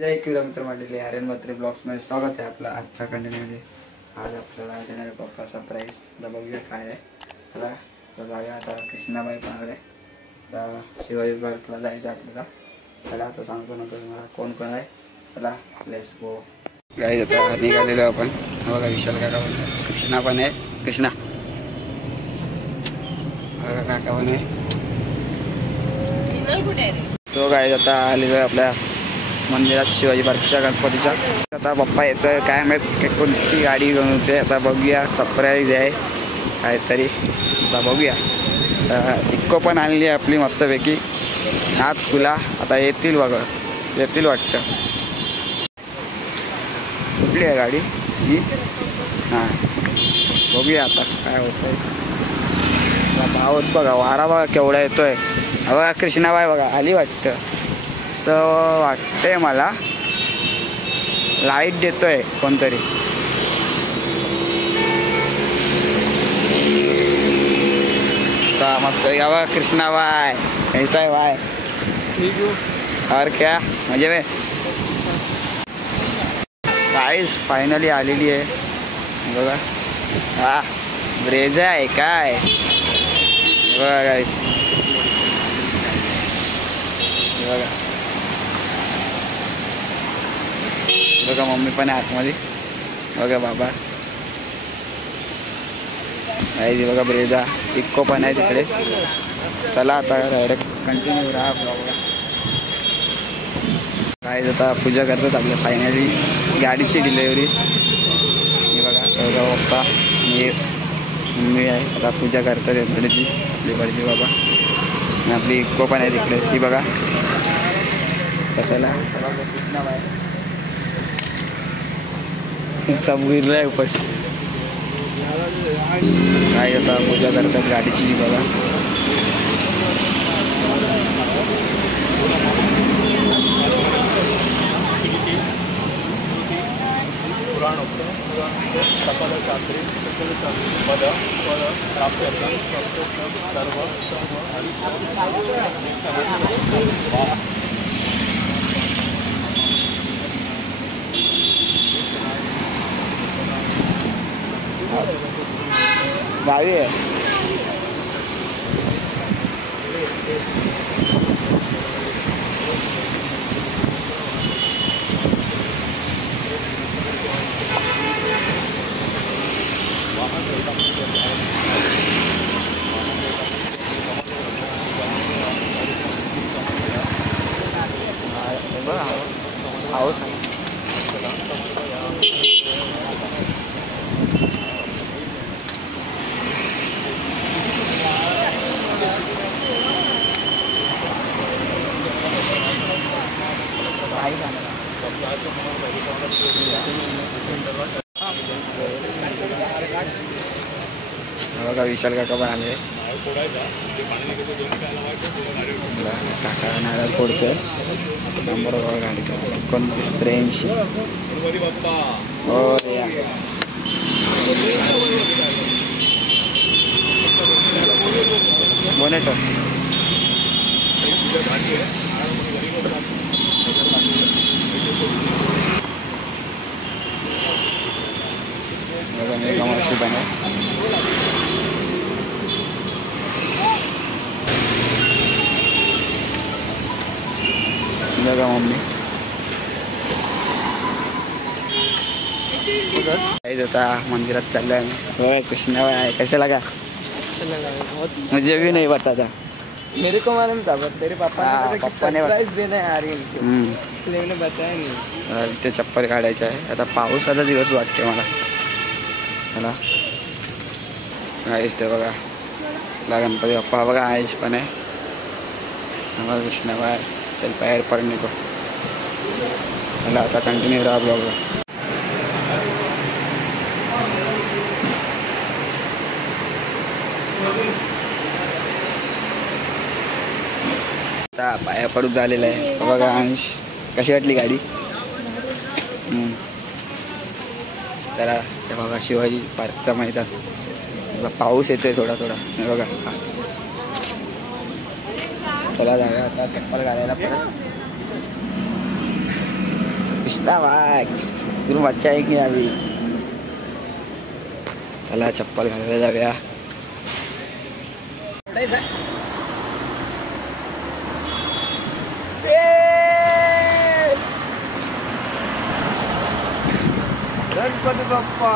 जय किरण मित्र मंडळी, आर्यन म्हात्रे ब्लॉग्स मध्ये स्वागत आहे आपलं आजच्या कंटेंटमध्ये। आज आपल्याला देणार आहे पप्पा सरप्राईज। तर बघूया काय आहे। चला तर जाऊया आता कृष्णाबाई पाहणे शिवाजी पार्कला जायचं आपल्याला। चला आता सांगतो ना तुम्हाला कोण कोण आहे। चला लेट्स गो गाईस। आता निघालेलो आपण। बघा विशाल काका पण आहे, कृष्णा पण आहे, कृष्णा बघा काका पण आहे। सो गाईस आता आलेलो आहे आपल्या मंदिरात शिवाजी पार्कच्या गणपतीच्या। आता पप्पा येतोय काय माहित कोणती गाडी घेऊन होते। आता बघूया सरप्राईज आहे काहीतरी। आता बघूया इक्को पण आणली आहे आपली मस्तपैकी। आज तुला आता येतील बघा, येतील वाटतं। कुठली आहे गाडी ही? हां बघूया आता काय होतंय। पाऊस बघा, वारा बघा केवढा येतोय। बघा कृष्णाबाई बघा आली वाटतं, असं वाटतंय मला। लाईट देतोय कोणतरी। मस्त बघा कृष्णाबाई कैसा है भाई? ठीक हूँ। और क्या मजे में? गाइस फायनली आलेली आहे बघा। हा ब्रेझा आहे काय बघा गाइस, बघा बघा मम्मी पण आहे आतमध्ये। बघा बाबा आहे बघा ब्रेझा, इक्को पण आहे तिकडे। चला आता डायरेक्ट कंटिन्यू राहा ब्लॉगला। काय आता पूजा करतात आपल्या फायनली गाडीची डिलेवरी। हे बघा बघा पप्पा हे मम्मी आहे, आता पूजा करतात इकडेची आपली बडजी बाबा। आपली इक्को पण आहे तिकडे ती बघा। चला सब गिर रहा है ऊपर से। काय आता पूजा करतात गाडीची बघा। भावी आहे हाऊस बघा विशाल काका पण आले। काका नारळ फोडतोय। नंबर बघा गाडीचा 2983। हो या बोनेटर बघा मेगा मावशी पण आहे। बघा मम्मी आता मंदिरात चाललोय आम्ही। कृष्णाबाई आहे, कैसा लगा? अच्छा लगा बहुत, मुझे भी नहीं पता था। मेरे को मालूम था बट मेरे पापा ने सरप्राइज देना है आर्यन को, इसलिए मैंने बताया नहीं। ते चप्पल काढायचं आहे आता। पावसाचा दिवस वाटते मला। मला आयुष ते बघा गणपती बाप्पा बघा। आयुष पण आहे बघा। कृष्णाबाई चल पैर पडने को। चला आता कंटिन्यू रहा ब्लॉगला। आता पाया पडून झालेला आहे बघा। अंश कशी वाटली गाडी? चला ते बघा शिवाजी पार्कचा मैदान। पाऊस येतोय थोडा थोडा बघा। चला जाऊया आता चप्पल घालायला परत। कृष्णा भाई तुम बच्चा आहे की अभी चला चप्पल घालायला जाऊया. गणपती बाप्पा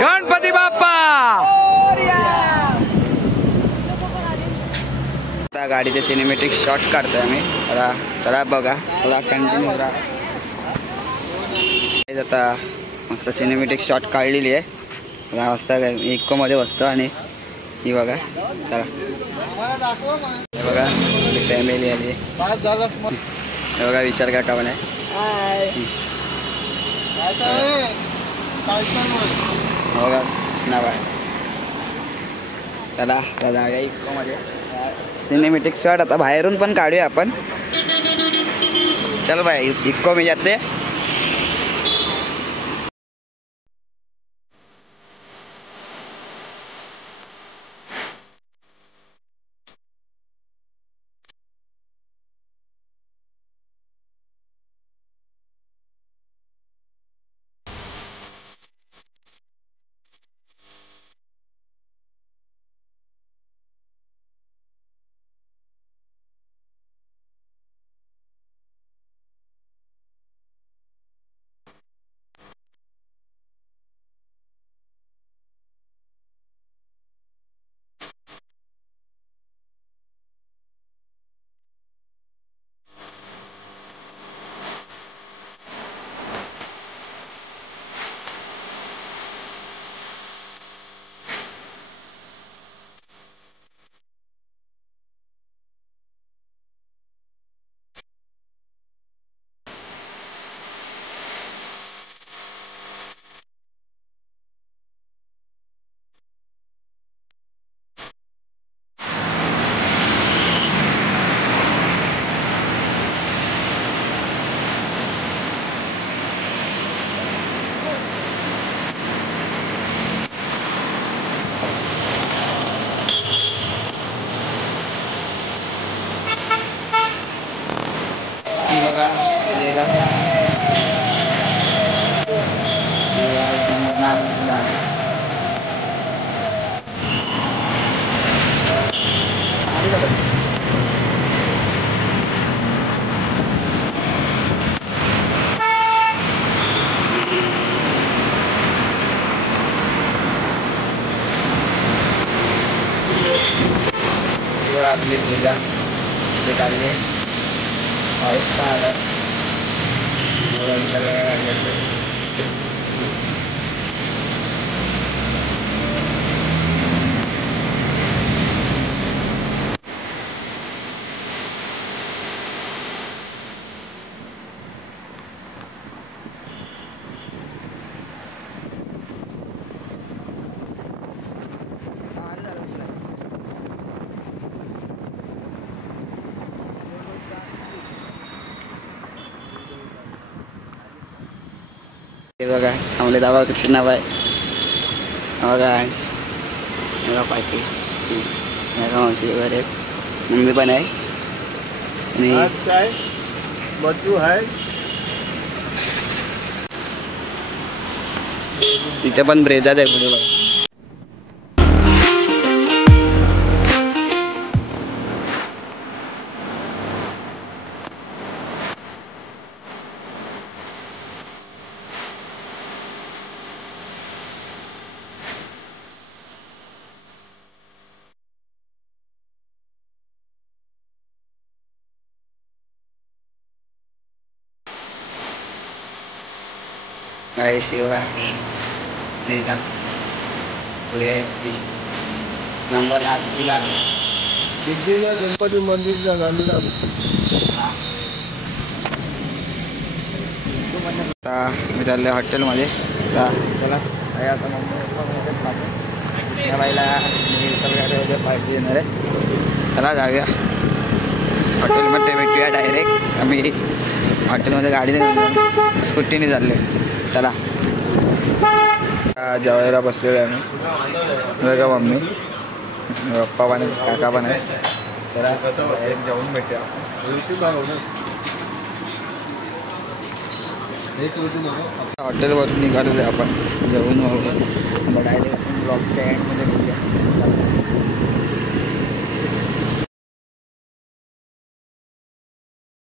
गणपती बाप्पा. आता गाडीचे सिनेमॅटिक शॉट काढतोय आम्ही. आता चला बघा, चला कंटिन्यू करा. आता मस्त सिनेमॅटिक शॉट काढलेली आहे. आता वाजता इको मध्ये बसतो आणि ही बघा. चला हे बघा फॅमिली आली. हे बघा विशाल काका पण आहे. बघा नाव आहे. चला जाऊया इको मध्ये सिनेमॅटिक शॉट. आता बाहेरून पण काढूया आपण. चल भाई इको में जाते. आपली पूजा काढले बघा. थांबले दाबा कृष्ण नाव आहे बघा. पाठी मावशी वगैरे मम्मी पण आहे आणि बच्चू आहे. तिथे पण ब्रेजाच आहे पुढे बघा. शिवा पुढे नंबर गणपती मंदिरच्या गाडीला. आता मी चालले हॉटेलमध्ये. चला आता मम्मी या बाईला सगळ्या पार्टी देणार आहे. चला जाऊया हॉटेलमध्ये भेटूया डायरेक्ट. आम्ही हॉटेलमध्ये गाडीने स्कूटीने चालले. चला जेवायला बसलेलो आहे आम्ही. बघा मम्मी पप्पा पण काका पण आहे. जरा जेवून भेटूया. हॉटेलवरून निघालेलो आहे आपण जेवून वगैरे डायरेक्ट ब्लॉगच्या एंडमध्ये बोलूया.